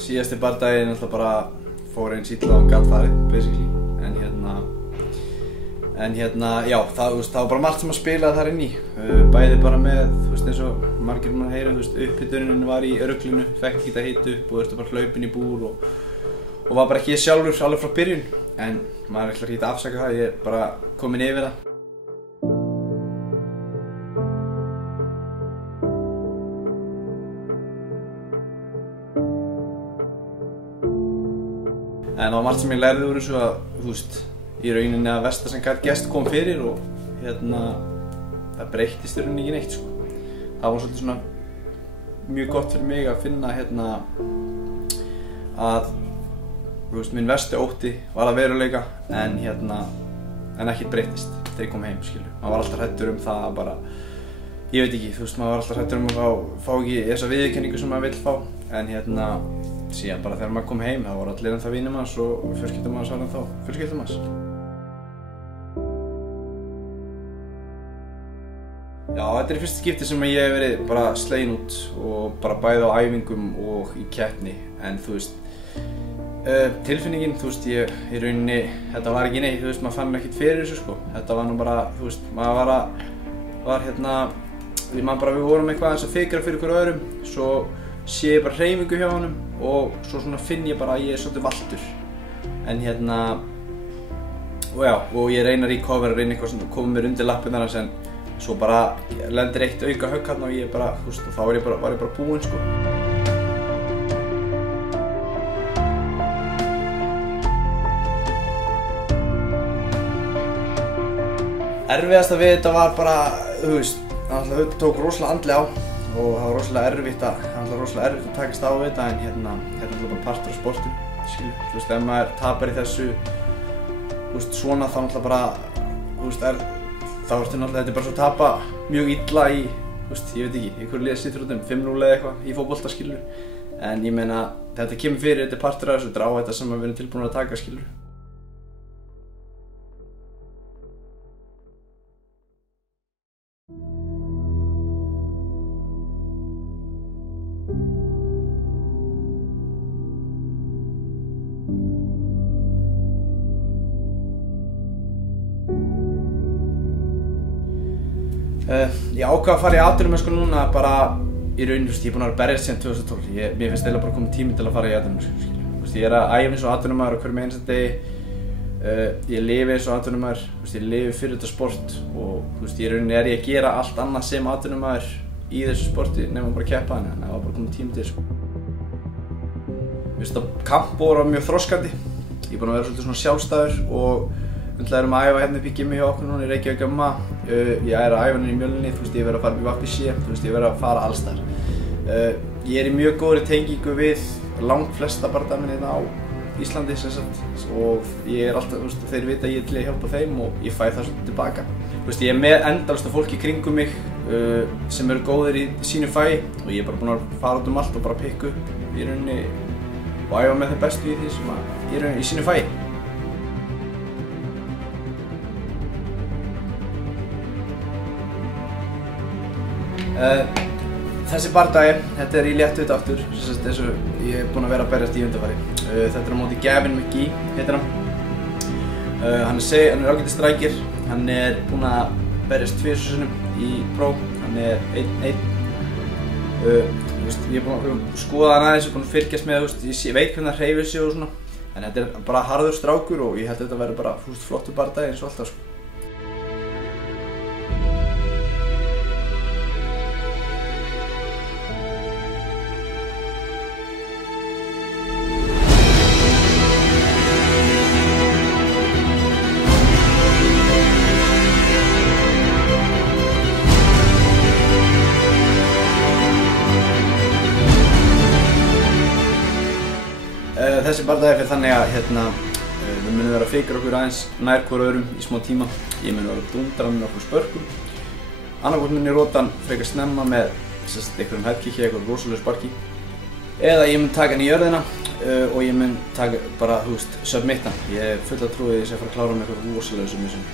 síðasti bardagi náttúrulega bara fór eins illa og gat farið, basically. En já, það var bara margt sem að spila þar inn í. Bæði bara með, eins og margir að heyra, upphitunin var í örglinu, fekk ekki að hita upp og bara hlaupin í búr og var bara ekki ég sjálfur alveg frá byrjun. En maður ætlar ekki að afsaka það, ég er bara kominn yfir það. En það var margt sem ég lærði úr þessu að, í rauninni að versta sem gat gerst kom fyrir og það breyttist í rauninni ekki neitt, sko. Það var svolítið svona mjög gott fyrir mig að finna að, minn versti ótti var að veruleika en ekkert breyttist þegar ég kom heim, skilju. Maður var alltaf hræddur það að bara, ég veit ekki, maður var alltaf hræddur að fá ekki þessa viðurkenningu sem maður vill fá. En síðan bara þegar maður kom heim, þá voru allir ennþá vinir manns og fjölskylda manns var ennþá fjölskylda manns. Já, þetta er fyrsta skipti sem ég hef verið bara sleginn út og bara bæði á æfingum og í keppni. En tilfinningin, ég í rauninni, þetta var ekki neitt, maður fann ekkert fyrir þessu, sko. Þetta var nú bara, við vorum eitthvað aðeins að fikra fyrir ykkur öðrum, svo sé ég bara hreyfingu hjá honum og svo finn ég bara að ég er svolítið valtur. En og ég reyna að recovera, reyna eitthvað að koma mér undir lappirnar hans, en svo bara lendir eitt auka högg þarna og ég bara, og þá var ég bara búinn, sko. Erfiðasta við þetta var bara, það tók rosalega andlega á. Og það var rosalega erfitt að takast á þetta, en hérna er bara partur af sportinu, skilju. Ef maður tapar í þessu, svona þá náttúrulega bara, þá ertu náttúrulega, þetta er bara svo að tapa mjög illa í, ég veit ekki, einhverju liðsíþróttum, 5-0 eða eitthvað í fótbolta, skilju. En ég meina, þetta kemur fyrir, þetta er partur af þessu, þetta er áhætta sem við erum tilbúin að taka, skilju. Ég ákvað að fara í atvinnumennsku núna bara í rauninni, ég er búinn að vera að berjast síðan 2012. Mér finnst eiginlega bara kominn tími til að fara í atvinnumennsku, skilju. Ég er að æfa eins og atvinnumaður á hverjum einasta degi. Ég lifi eins og atvinnumaður, ég lifi fyrir þetta sport og í rauninni er ég að gera allt annað sem atvinnumaður í þessu sporti nema bara að keppa, þannig að það var bara kominn tími til, sko. Mér finnst þetta kampbóra mjög þroskandi. Ég er búinn að vera svolítið svona sjálfstæður og við erum að æfa hérna upp í gymmi hjá okkur núna í Reykjavík MMA. Ég er að æfa hérna í Mjölninni, ég verð að fara upp í VAPC, ég verð að fara alls þar. Ég er í mjög góðri tengingu við langt flesta bardagamenn hérna á Íslandi, og ég er alltaf, þeir vita að ég er til að hjálpa þeim og ég fæ það svolítið tilbaka. Ég er með endalaust af fólki kringum mig sem eru góðir í sínu fagi og ég er bara búinn að fara út allt og bara pikka upp í rauninni og æfa með þeim bestu í því sem ég er í sínu fagi. Þessi bardagi, þetta er í léttuvítt aftur, eins og ég er búinn að vera að berjast í undanfari. Þetta er á móti Gavin McGee, heitir hann. Hann er ágætis striker, hann er búinn að berjast 2 sinnum í Pro, hann er 1-1. Ég er búinn að skoða hann aðeins og búinn að fylgjast með, ég veit hvernig það hreyfir sig og svona. En þetta er bara harður strákur og ég held að þetta verður bara flottur bardagi eins og alltaf, sko. Þessi bardagi fyrir þannig að við munum vera að fikra okkur aðeins nær hvor öðrum í smá tíma. Ég mun vera að dundra með okkur spörkum. Annarkvort mun ég rota hann frekar snemma með einhverjum headkicki eða einhverjum rosalegu sparki. Eða ég mun taka hann í jörðina og ég mun taka bara, submitta hann. Ég er full að trúi að ég sé að fara að klára með einhverjum rosalegu submission.